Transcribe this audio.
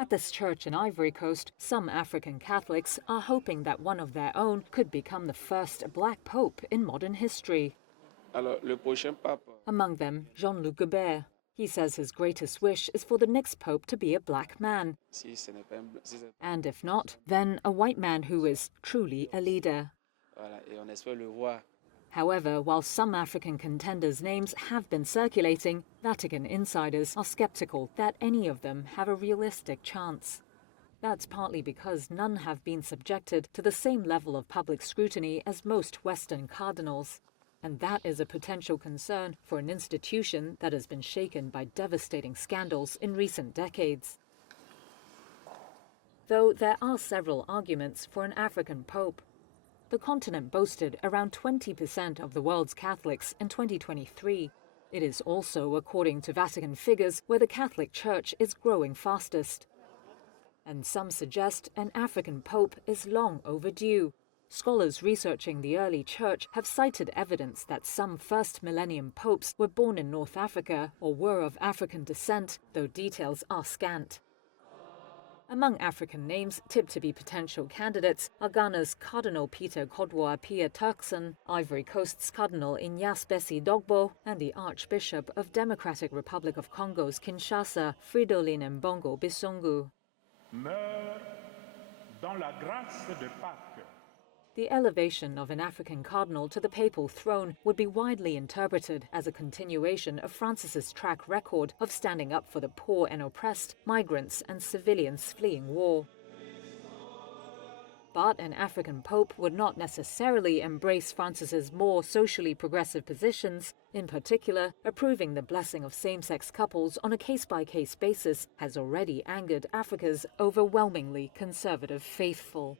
At this church in Ivory Coast, some African Catholics are hoping that one of their own could become the first black pope in modern history. Among them, Jean-Luc Guebert. He says his greatest wish is for the next pope to be a black man. And if not, then a white man who is truly a leader. However, while some African contenders' names have been circulating, Vatican insiders are skeptical that any of them have a realistic chance. That's partly because none have been subjected to the same level of public scrutiny as most Western cardinals. And that is a potential concern for an institution that has been shaken by devastating scandals in recent decades. Though there are several arguments for an African pope. The continent boasted around 20% of the world's Catholics in 2023. It is also, according to Vatican figures, where the Catholic Church is growing fastest. And some suggest an African pope is long overdue. Scholars researching the early church have cited evidence that some first millennium popes were born in North Africa or were of African descent, though details are scant. Among African names tipped to be potential candidates are Ghana's Cardinal Peter Kodwo Appiah Turkson, Ivory Coast's Cardinal Ignace Bessi Dogbo, and the Archbishop of Democratic Republic of Congo's Kinshasa, Fridolin Mbongo Bisongu. The elevation of an African cardinal to the papal throne would be widely interpreted as a continuation of Francis's track record of standing up for the poor and oppressed, migrants and civilians fleeing war. But an African pope would not necessarily embrace Francis's more socially progressive positions. In particular, approving the blessing of same-sex couples on a case-by-case basis has already angered Africa's overwhelmingly conservative faithful.